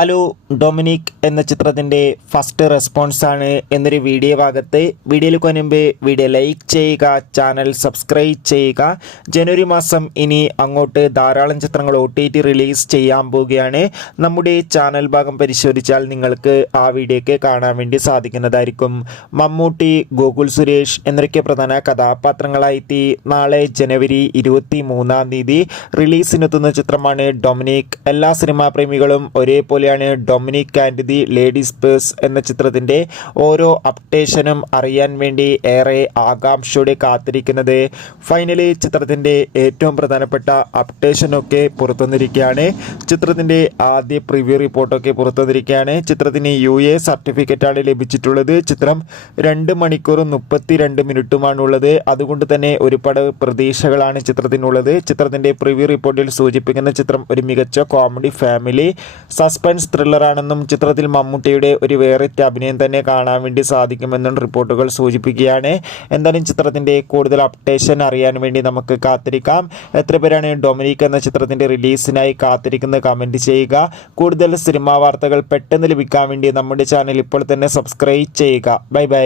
Hello Dominic എന്ന ചിത്രത്തിൻ്റെ first റെസ്പോൺസാണ് എന്നൊരു വീഡിയോ ഭാഗത്ത്. വീഡിയോയിൽ മുൻപ് വീഡിയോ ലൈക്ക് ചെയ്യുക, ചാനൽ സബ്സ്ക്രൈബ് ചെയ്യുക. ജനുവരി മാസം ഇനി അങ്ങോട്ട് ധാരാളം ചിത്രങ്ങൾ OTT റിലീസ് ചെയ്യാൻ പോവുകയാണ്. നമ്മുടെ ചാനൽ ഭാഗം പരിശോധിച്ചാൽ നിങ്ങൾക്ക് ആ വീഡിയോയ്ക്ക് കാണാൻ വേണ്ടി സാധിക്കുന്നതായിരിക്കും. മമ്മൂട്ടി, ഗോകുൽ സുരേഷ് എന്നൊക്കെ പ്രധാന കഥാപാത്രങ്ങളായി നാളെ ജനുവരി 23 റിലീസിനെത്തുന്ന ചിത്രമാണ് ഡൊമിനിക്. എല്ലാ സിനിമാ പ്രേമികളും ഒരേപോലെ Dominic and the ladies purse എന്ന ചിത്രത്തിന്റെ ഓരോ അപ്ഡേഷനും അറിയാൻ വേണ്ടി ഏറെ ആകാംക്ഷയോടെ കാത്തിരിക്കുന്നത്. ഫൈനലി ചിത്രത്തിന്റെ ഏറ്റവും പ്രധാനപ്പെട്ട അപ്ഡേഷനൊക്കെ പുറത്തുവന്നിരിക്കുകയാണ്. ചിത്രത്തിന്റെ ആദ്യ പ്രിവ്യൂ റിപ്പോർട്ടൊക്കെ പുറത്തുവന്നിരിക്കുകയാണ്. ചിത്രത്തിന് UA സർട്ടിഫിക്കറ്റാണ് ലഭിച്ചിട്ടുള്ളത്. ചിത്രം 2 മണിക്കൂറും 32 മിനിറ്റുമാണുള്ളത്. അതുകൊണ്ട് തന്നെ ഒരുപാട് പ്രതീക്ഷകളാണ് ചിത്രത്തിനുള്ളത്. ചിത്രത്തിന്റെ പ്രിവ്യൂ റിപ്പോർട്ടിൽ സൂചിപ്പിക്കുന്ന ചിത്രം ഒരു മികച്ച കോമഡി ഫാമിലി സസ്പെൻസ് ത്രില്ലറാണെന്നും ചിത്രത്തിൽ മമ്മൂട്ടിയുടെ ഒരു വേറിട്ട അഭിനയം തന്നെ കാണാൻ വേണ്ടി സാധിക്കുമെന്നും റിപ്പോർട്ടുകൾ സൂചിപ്പിക്കുകയാണ്. എന്തായാലും ചിത്രത്തിന്റെ കൂടുതൽ അപ്ഡേഷൻ അറിയാൻ വേണ്ടി നമുക്ക് കാത്തിരിക്കാം. എത്ര പേരാണ് ഡൊമിനിക് എന്ന ചിത്രത്തിന്റെ റിലീസിനായി കാത്തിരിക്കുന്നത് കമന്റ് ചെയ്യുക. കൂടുതൽ സിനിമാ വാർത്തകൾ പെട്ടെന്ന് ലഭിക്കാൻ വേണ്ടി നമ്മുടെ ചാനൽ ഇപ്പോൾ തന്നെ സബ്സ്ക്രൈബ് ചെയ്യുക. Bye bye.